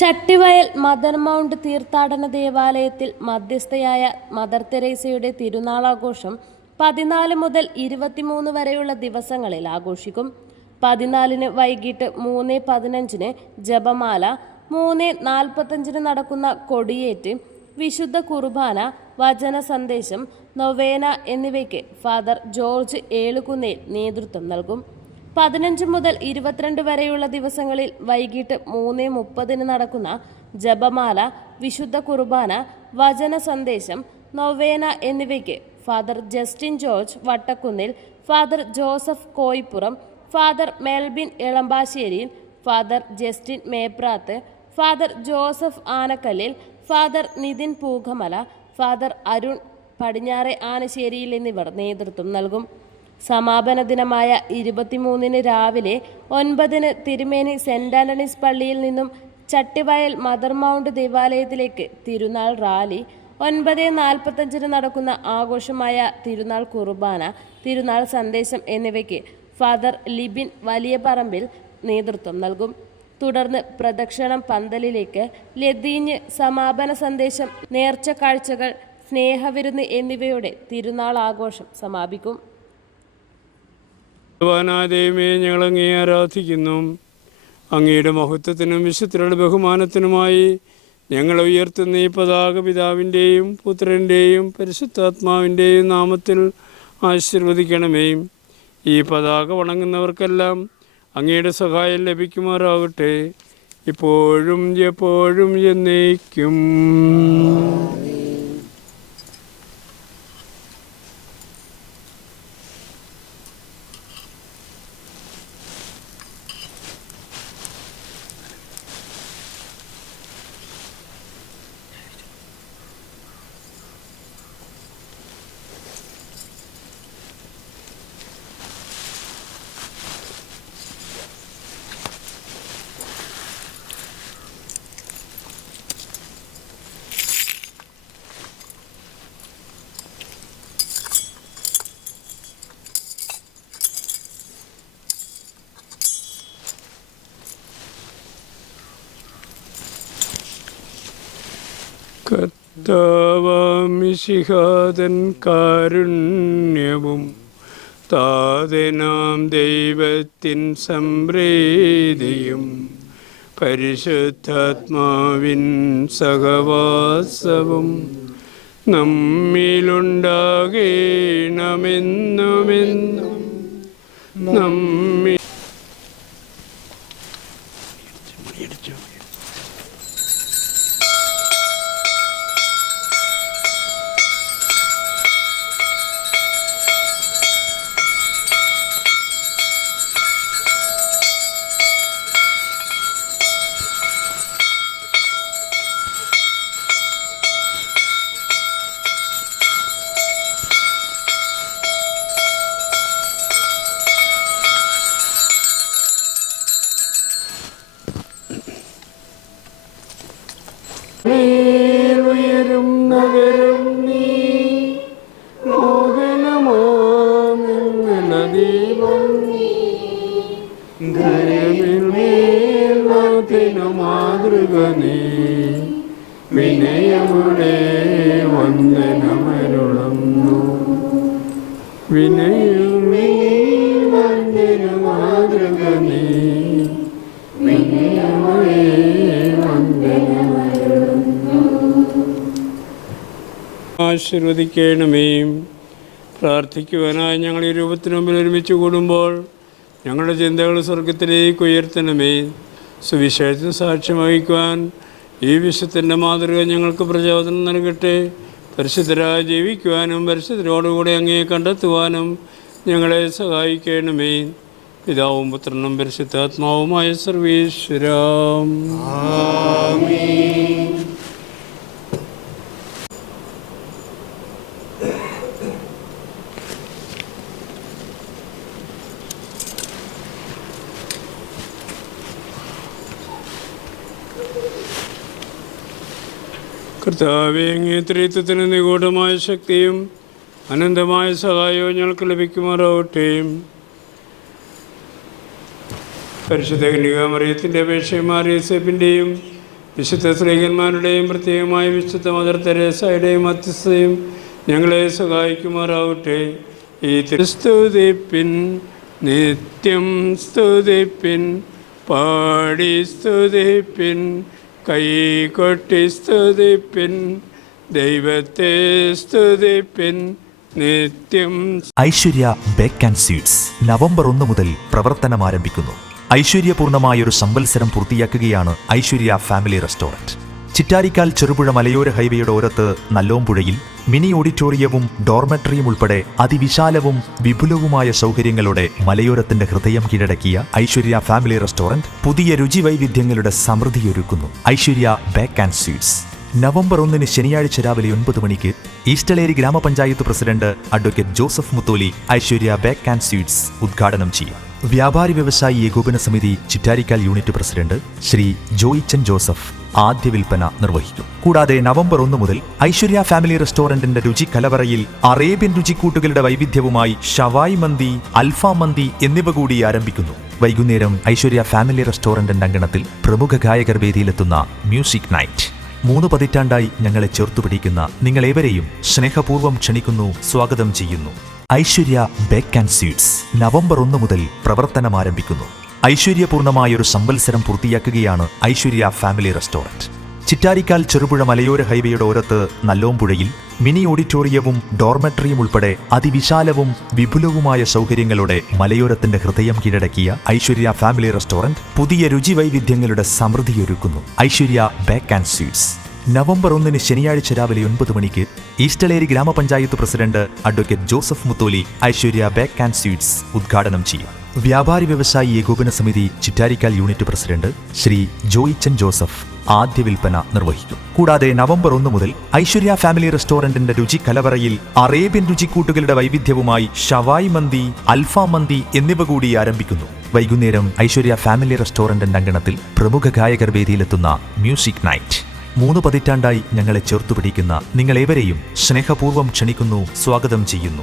ചട്ടിവയൽ mother mount തീർത്ഥാടന ദേവാലയത്തിൽ മധ്യസ്ഥയായ mother തെരേസയുടെ തിരുനാളാഘോഷം പതിനാല് മുതൽ ഇരുപത്തിമൂന്ന് വരെയുള്ള ദിവസങ്ങളിൽ ആഘോഷിക്കും. പതിനാലിന് വൈകിട്ട് മൂന്ന് പതിനഞ്ചിന് ജപമാല മൂന്ന് നാൽപ്പത്തഞ്ചിന് നടക്കുന്ന കൊടിയേറ്റ് വിശുദ്ധ കുർബാന വചന സന്ദേശം നൊവേന എന്നിവയ്ക്ക് ഫാദർ ജോർജ് ഏളുകുന്നേൽ നേതൃത്വം നൽകും. പതിനഞ്ച് മുതൽ ഇരുപത്തിരണ്ട് വരെയുള്ള ദിവസങ്ങളിൽ വൈകിട്ട് മൂന്ന് മുപ്പതിന് നടക്കുന്ന ജപമാല വിശുദ്ധ കുർബാന വചന സന്ദേശം നൊവേന എന്നിവയ്ക്ക് father Justin George Vattakkunnil father Joseph Koippuram father Melbin Elampasseriyil father Justin Meprath father Joseph Anakkallil father Nithin Pookhamala father Arun Padinjare Anasseriyil എന്നിവർ നേതൃത്വം നൽകും. സമാപന ദിനമായ ഇരുപത്തിമൂന്നിന് രാവിലെ ഒൻപതിന് തിരുമേനി സെന്റ് ആന്റണീസ് പള്ളിയിൽ നിന്നും ചട്ടിവയൽ മദർ മൗണ്ട് ദേവാലയത്തിലേക്ക് തിരുനാൾ റാലി ഒൻപത് നാൽപ്പത്തഞ്ചിന് നടക്കുന്ന ആഘോഷമായ തിരുനാൾ കുർബാന തിരുനാൾ സന്ദേശം എന്നിവയ്ക്ക് ഫാദർ ലിബിൻ വലിയ പറമ്പിൽ നേതൃത്വം നൽകും. തുടർന്ന് പ്രദക്ഷിണം പന്തലിലേക്ക് ലതീഞ്ഞ് സമാപന സന്ദേശം നേർച്ച കാഴ്ചകൾ സ്നേഹവിരുന്ന് എന്നിവയോടെ തിരുനാൾ ആഘോഷം സമാപിക്കും. ഭഗവാനാദേവമേ ഞങ്ങൾ അങ്ങേ ആരാധിക്കുന്നു. അങ്ങയുടെ മഹത്വത്തിനും വിശുദ്ധരുടെ ബഹുമാനത്തിനുമായി ഞങ്ങൾ ഉയർത്തുന്ന ഈ പതാക പിതാവിന്റെയും പുത്രന്റെയും പരിശുദ്ധാത്മാവിന്റെയും നാമത്തിൽ ആശീർവദിക്കണമേ. ഈ പതാക വണങ്ങുന്നവർക്കെല്ലാം അങ്ങയുടെ സഹായം ലഭിക്കുമാറാവട്ടെ. ഇപ്പോഴും എപ്പോഴും എന്നേക്കും. കർത്താവാമിശിഹാതൻ കാരുണ്യവും താതനാം ദൈവത്തിൻ സംപ്രീതിയും പരിശുദ്ധാത്മാവിൻ സഹവാസവും നമ്മിലുണ്ടാകേണമെന്നുമെന്നും നമ്മി വന്ദനമരുളുന്നു വിനയമേ വന്ദന മാതൃക നീ വിനയമുടെ വന്ദനമരുളുന്നു ആശീർവദിക്കണമേ. പ്രാർത്ഥിക്കുവാനായി ഞങ്ങൾ ഈ രൂപത്തിന് മുമ്പിൽ ഒരുമിച്ച് കൂടുമ്പോൾ ഞങ്ങളുടെ ചിന്തകൾ സ്വർഗത്തിലേക്ക് ഉയർത്തണമേ. സുവിശേഷത്തിന് സാക്ഷ്യം വഹിക്കുവാൻ ഈ വിശ്വത്തിന്റെ മാതൃക ഞങ്ങൾക്ക് പ്രചോദനം നൽകട്ടെ. പരിശുദ്ധരായി ജീവിക്കുവാനും പരിശുദ്ധരോടുകൂടെ അങ്ങേ കണ്ടെത്തുവാനും ഞങ്ങളെ സഹായിക്കണമേ. പിതാവും പുത്രനും പരിശുദ്ധാത്മാവുമായ സർവീശ്വരാം. കർത്താവെ നിഗൂഢമായ ശക്തിയും അനന്തമായ സഹായവും ഞങ്ങൾക്ക് ലഭിക്കുമാറാവട്ടെ. പരിശുദ്ധ കന്യകാമറിയത്തിന്റെ അപേക്ഷയും മാറിയസേപ്പിന്റെയും വിശുദ്ധ സ്ത്രീകന്മാരുടെയും പ്രത്യേകമായ വിശുദ്ധ മദർ തെരേസയുടെയും മധ്യസ്ഥയും ഞങ്ങളെ സഹായിക്കുമാറാവട്ടെ. ഈ തിരുസ്തുതിപ്പിൻ നിത്യം സ്തുതിപ്പിൻ പാടി സ്തുതിപ്പിൻ കൈകൊട്ടി സ്തുതിപ്പിൻ ദൈവത്തെ സ്തുതിപ്പിൻ നിത്യം Aishwarya bake and sweets November ഒന്ന് മുതൽ പ്രവർത്തനം ആരംഭിക്കുന്നു ഐശ്വര്യപൂർണമായൊരു സംവത്സരം പൂർത്തിയാക്കുകയാണ് ഐശ്വര്യ ഫാമിലി റെസ്റ്റോറന്റ് ചിറ്റാരിക്കാൽ ചെറുപുഴ മലയോര ഹൈവേയുടെ ഓരത്ത് നല്ലോമ്പുഴയിൽ മിനി ഓഡിറ്റോറിയവും ഡോർമെട്രിയും ഉൾപ്പെടെ അതിവിശാലവും വിപുലവുമായ സൗകര്യങ്ങളോടെ മലയോരത്തിന്റെ ഹൃദയം കീഴടക്കിയ ഐശ്വര്യ ഫാമിലി റെസ്റ്റോറന്റ് പുതിയ രുചി വൈവിധ്യങ്ങളുടെ സമൃദ്ധിയൊരുക്കുന്നു Aishwarya bake and sweets November ഒന്നിന് ശനിയാഴ്ച രാവിലെ ഒൻപത് മണിക്ക് East Eleri grama panchayat president advocate Joseph Mutholi Aishwarya bake and sweets ഉദ്ഘാടനം ചെയ്യും. വ്യാപാരി വ്യവസായി ഏകോപന സമിതി Chittarikkal unit president Shri Joichan Joseph ആദ്യ വിൽപ്പന നിർവഹിക്കും. കൂടാതെ നവംബർ ഒന്ന് മുതൽ ഐശ്വര്യ ഫാമിലി റെസ്റ്റോറന്റിന്റെ രുചി കലവറയിൽ അറേബ്യൻ രുചിക്കൂട്ടുകളുടെ വൈവിധ്യവുമായി ഷവായ് മന്തി അൽഫാം മന്തി എന്നിവ കൂടി ആരംഭിക്കുന്നു. വൈകുന്നേരം ഐശ്വര്യ ഫാമിലി റെസ്റ്റോറന്റിന്റെ അങ്കണത്തിൽ പ്രമുഖ ഗായകർ വേദിയിലെത്തുന്ന മ്യൂസിക് നൈറ്റ്. മൂന്ന് പതിറ്റാണ്ടായി ഞങ്ങളെ ചേർത്തുപിടിക്കുന്ന നിങ്ങളേവരെയും സ്നേഹപൂർവം ക്ഷണിക്കുന്നു സ്വാഗതം ചെയ്യുന്നു. Aishwarya bake and sweets November ഒന്ന് മുതൽ പ്രവർത്തനം ആരംഭിക്കുന്നു ഐശ്വര്യപൂർണമായൊരു സംവത്സരം പൂർത്തിയാക്കുകയാണ് ഐശ്വര്യ ഫാമിലി റെസ്റ്റോറന്റ് ചിറ്റാരിക്കാൽ ചെറുപുഴ മലയോര ഹൈവേയുടെ ഓരത്ത് നല്ലോമ്പുഴയിൽ മിനി ഓഡിറ്റോറിയവും ഡോർമെട്രിയും ഉൾപ്പെടെ അതിവിശാലവും വിപുലവുമായ സൗകര്യങ്ങളോടെ മലയോരത്തിന്റെ ഹൃദയം കീഴടക്കിയ ഐശ്വര്യ ഫാമിലി റെസ്റ്റോറന്റ് പുതിയ രുചി വൈവിധ്യങ്ങളുടെ സമൃദ്ധിയൊരുക്കുന്നു. Aishwarya bake and sweets November ഒന്നിന് ശനിയാഴ്ച രാവിലെ ഒൻപത് മണിക്ക് East Eleri grama panchayat president advocate Joseph Mutholi Aishwarya bake and sweets ഉദ്ഘാടനം ചെയ്യും. വ്യാപാരി വ്യവസായി ഏകോപന സമിതി Chittarikkal unit president Shri Joichan Joseph ആദ്യ വിൽപ്പന നിർവഹിക്കും. കൂടാതെ നവംബർ ഒന്ന് മുതൽ ഐശ്വര്യ ഫാമിലി റെസ്റ്റോറന്റിന്റെ രുചി കലവറയിൽ അറേബ്യൻ രുചിക്കൂട്ടുകളുടെ വൈവിധ്യവുമായി ഷവായ് മന്തി അൽഫാം മന്തി എന്നിവ കൂടി ആരംഭിക്കുന്നു. വൈകുന്നേരം ഐശ്വര്യ ഫാമിലി റെസ്റ്റോറന്റിന്റെ അങ്കണത്തിൽ പ്രമുഖ ഗായകർ വേദിയിലെത്തുന്ന മ്യൂസിക് നൈറ്റ്. മൂന്ന് പതിറ്റാണ്ടായി ഞങ്ങളെ ചേർത്തുപിടിക്കുന്ന നിങ്ങളേവരെയും സ്നേഹപൂർവം ക്ഷണിക്കുന്നു സ്വാഗതം ചെയ്യുന്നു.